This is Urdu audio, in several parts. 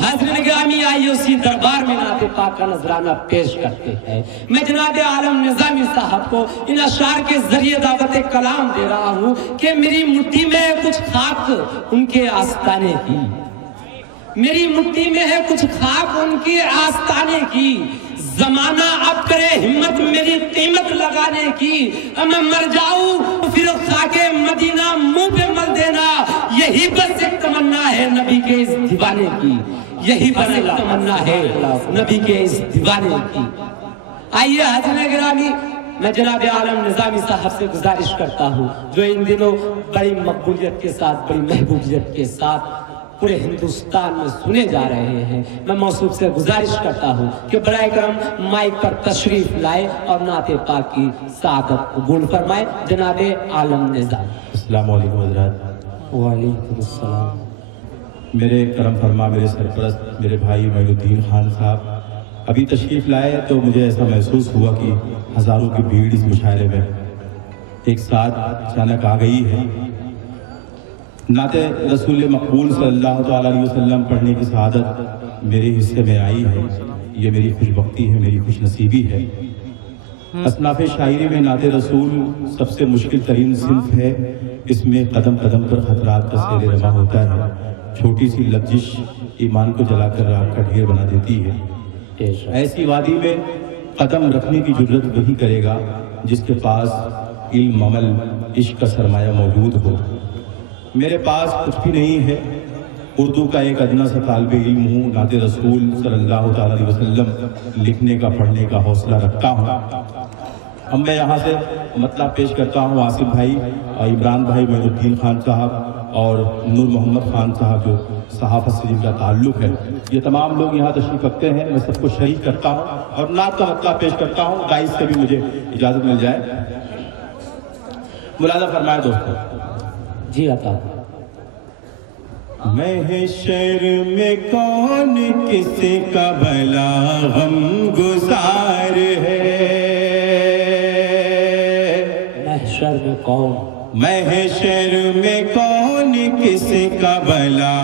حضرت گرامی آئیے اسی دربار میں نعت پاک کا نذرانہ پیش کرتے ہیں. میں جناب عالم نظامی صاحب کو ان اشعار کے ذریعے دعوت کلام دے رہا ہوں کہ میری مٹھی میں ہے کچھ خاک ان کے آستانے کی، میری مٹھی میں ہے کچھ خاک ان کے آستانے کی. زمانہ اب کرے ہمت میری قیمت لگانے کی، میں مر جاؤں پھر خاک مدینہ منہ پہ مل دینا. یہی بس ایک تمنا ہے نبی کے اس دیوانے کی، یہی بس ایک تمنا ہے نبی کے اس دیوانے کی. آئیے حضرت گرامی میں جناب عالم نظامی صاحب سے گزارش کرتا ہوں جو ان دنوں بڑی مقبولیت کے ساتھ، بڑی محبوبیت کے ساتھ پورے ہندوستان میں سنے جا رہے ہیں، میں موصوف سے گزارش کرتا ہوں کہ برائے کرم مائک پر تشریف لائے اور نعت پاک کی سعادت قبول فرمائے. جناب عالم نظام. السلام علیکم حضرات. وعلیکم السلام. میرے کرم فرما میرے سرپرست میرے بھائی معین الدین خان صاحب ابھی تشریف لائے تو مجھے ایسا محسوس ہوا کہ ہزاروں کی بھیڑ اس مشاعرے میں ایک ساتھ اچانک آ گئی ہے. نعت رسول مقبول صلی اللہ تعالیٰ علیہ وسلم پڑھنے کی سعادت میرے حصے میں آئی ہے. یہ میری خوش بختی ہے، میری خوش نصیبی ہے. اصناف شاعری میں نعت رسول سب سے مشکل ترین صنف ہے. اس میں قدم قدم پر خطرات کا سیل رواں ہوتا ہے. چھوٹی سی لغزش ایمان کو جلا کر راکھ کا ڈھیر بنا دیتی ہے. ایسی وادی میں قدم رکھنے کی جرت وہی کرے گا جس کے پاس علم، عمل، عشق کا سرمایہ موجود ہو. میرے پاس کچھ بھی نہیں ہے. اردو کا ایک ادنا سا طالب علم ہوں. نعت رسول صلی اللہ تعالیٰ علیہ وسلم لکھنے کا پڑھنے کا حوصلہ رکھتا ہوں. اب میں یہاں سے مطلب پیش کرتا ہوں آصف بھائی، عمران بھائی، معین الدین خان صاحب اور نور محمد خان صاحب جو صحافت سے جن کا تعلق ہے، یہ تمام لوگ یہاں تشریف رکھتے ہیں. میں سب کو شریک کرتا ہوں اور نعت کا مطلب پیش کرتا ہوں. گائز سے بھی مجھے اجازت مل جائے. ملاحظہ فرمائے دوستوں. جی عطا. محشر میں کون کس کا بھلا غم گزار ہے؟ محشر میں کون، محشر میں کون کس کا بھلا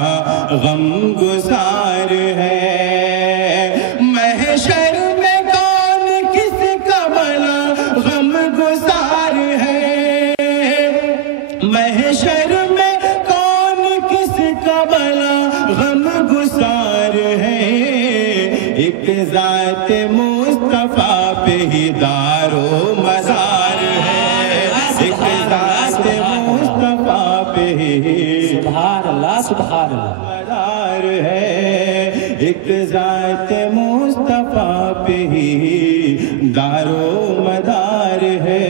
غم گزار ہے؟ محشر میں کون کس کا بھلا غم گزار ہے؟ محشر میں کون کس کا بھلا غم گزار ہے؟ ایک ذات مصطفیٰ پہ ہی دار و مزار ہے. ایک ذات مصطفیٰ پہ ہی سبحان اللہ سبحان اللہ مزار ہے. ایک ذات مصطفیٰ پہ ہی دار و مدار ہے.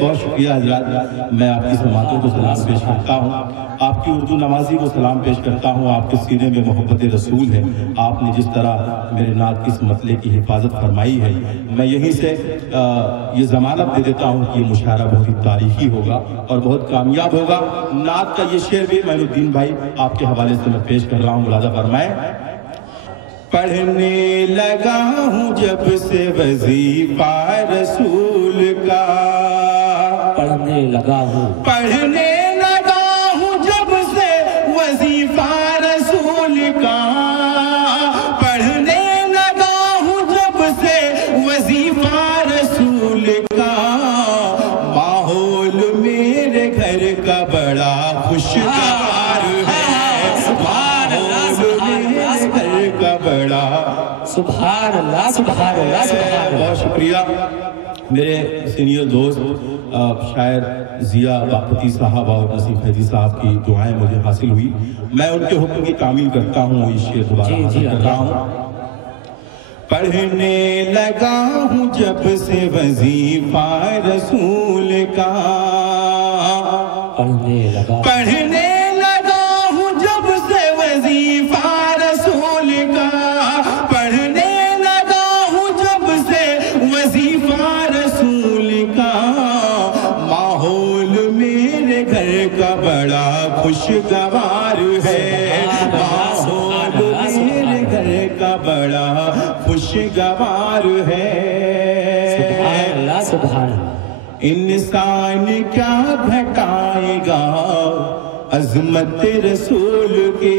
بہت شکریہ حضرات. میں آپ کی سماعتوں کو سلام پیش کرتا ہوں. آپ کی اردو نوازی کو سلام پیش کرتا ہوں. آپ کے سینے میں محبت رسول ہے. آپ نے جس طرح میرے نعت کی اس مسئلے کی حفاظت فرمائی ہے، میں یہیں سے یہ ضمانت دے دیتا ہوں کہ یہ مشاعرہ بہت ہی تاریخی ہوگا اور بہت کامیاب ہوگا. نعت کا یہ شعر بھی معین الدین بھائی آپ کے حوالے سے میں پیش کر رہا ہوں. ملاحظہ فرمائیں. پڑھنے لگا ہوں جب سے وظیفہ رسول کا، پڑھنے لگا ہوں، پڑھنے لگا ہوں جب سے وظیفہ رسول کا، پڑھنے لگا ہوں جب سے وظیفہ رسول کا. ماحول میرے گھر کا بڑا خوشگوار ہے. ماحول میرے گھر کا بڑا سبحان اللہ سبحان اللہ سبحان اللہ. بہت شکریہ. میرے سینئر دوست شاعر ضیاء باقپتی صاحب اور نصیب فیضی صاحب کی دعائیں مجھے حاصل ہوئی. میں ان کے حکم کی تعمیل کرتا ہوں. یہ شعر دوبارہ حاصل کر رہا ہوں. پڑھنے لگا ہوں جب سے وظیفہ رسول کا، پڑھنے لگا، پڑھنے لگا ہوں جب سے وظیفہ رسول کا، پڑھنے لگا ہوں جب سے وظیفہ رسول کا. ماحول میرے گھر کا بڑا خوشگوار ہے. ماحول میرے گھر کا بڑا خوشگوار ہے. سبحان اللہ سبحان اللہ. انسان کیا گھٹائے گا عظمت رسول کی،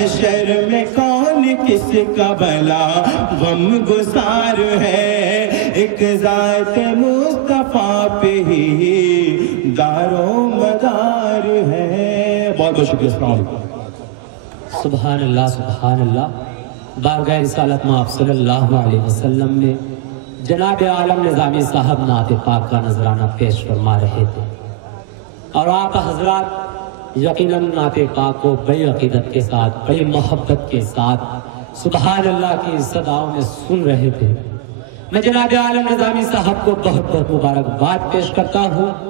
محشر میں کون کس کا بلا غم گسار ہے، ایک ذات مصطفیٰ پہ ہی دار و مدار ہے۔ بہت بہت شکریہ، السلام علیکم۔ سبحان اللہ سبحان اللہ۔ بارگاہ رسالت مآب صلی اللہ علیہ وسلم میں جناب عالم نظامی صاحب نعت پاک کا نذرانہ پیش فرما رہے تھے، اور آپ حضرات یقیناً نعت پاک کو بڑی عقیدت کے ساتھ، بڑی محبت کے ساتھ سبحان اللہ کی صداؤں میں سن رہے تھے۔ میں جناب عالم نظامی صاحب کو بہت بہت مبارکباد پیش کرتا ہوں۔